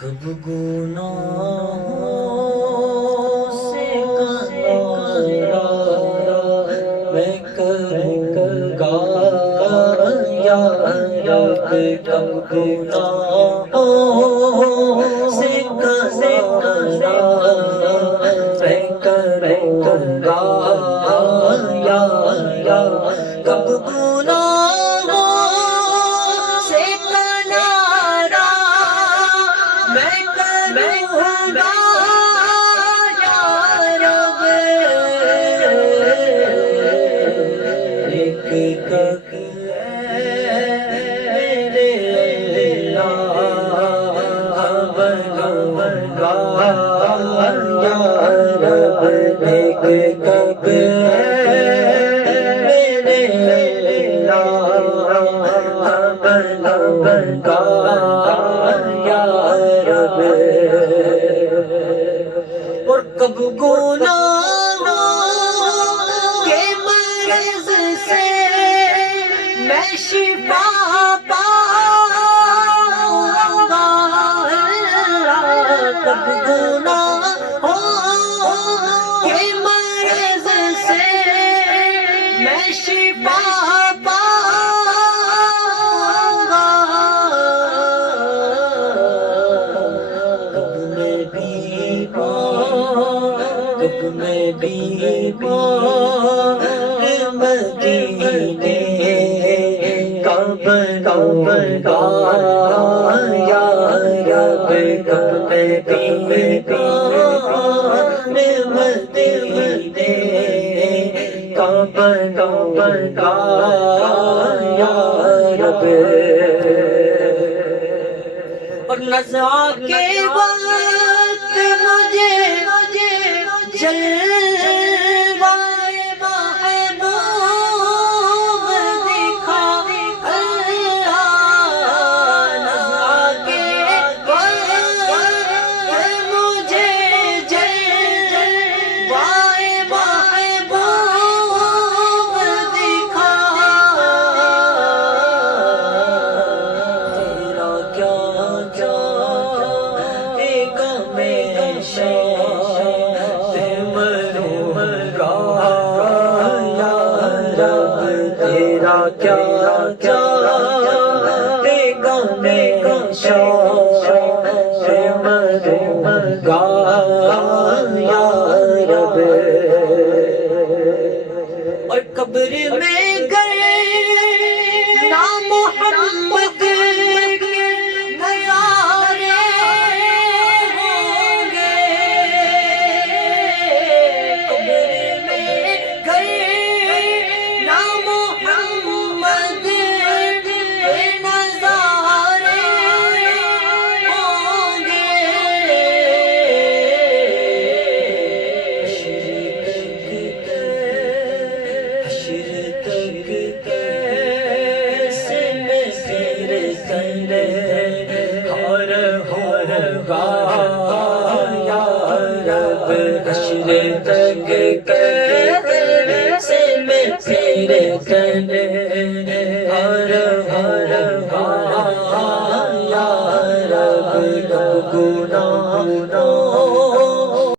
کب گناہوں سے کنارہ میں کروں گا یا رب، کب گناہوں سے کنارہ میں کروں گا یا رب، کب اور کب گناہوں کے مرض سے میں شفا پاؤں گا، کب گناہوں کے مرض سے میں شفا میں بیمار مدینے کا بنونگا یا رب، کب میں بیمار مدینے کا بنونگا یا رب، اور نزع کے وقت مجھے جلوائے محبوب دکھا اللہ، نزع کے وقت مجھے جلوائے محبوب دکھا، تیرا کیا چاہے گا میں تیرا کیا چاہے گا میں مرونگا یا رب، اور قبر میں گئے نا محمد کے نیارے ہوں گے، قبر میں گئے نا محمد کے نظارے ہوں گے، حشر تک کیسے میں تیرے تلہار ہوگا یا رب، حشر تک